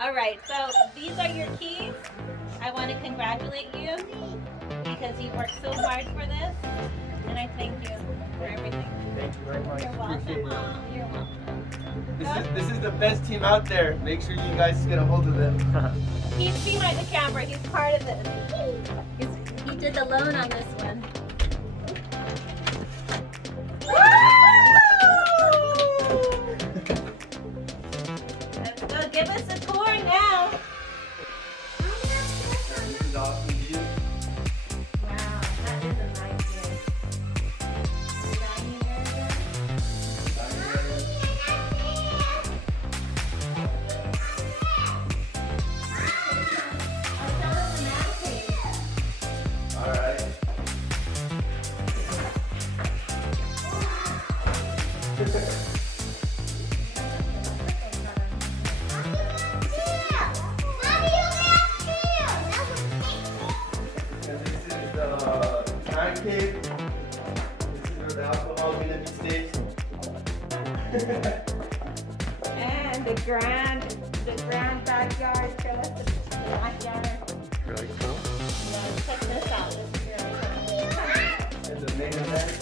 All right, so these are your keys. I want to congratulate you because you worked so hard for this, and I thank you for everything. Thank you very much. You're welcome. Appreciate it. You're welcome. This is the best team out there. Make sure you guys get a hold of them. He's behind the camera. He's part of this. He did the loan on this one. Let's go. Give us a tour now. This is awesome view. Wow, that is a nice view. Dining area. All right. And this is the time cave. This is where the alcohol gonna be staged. And the grand backyard. Show us the backyard. Really cool. Yeah, check this out. This is really cool. And the main event.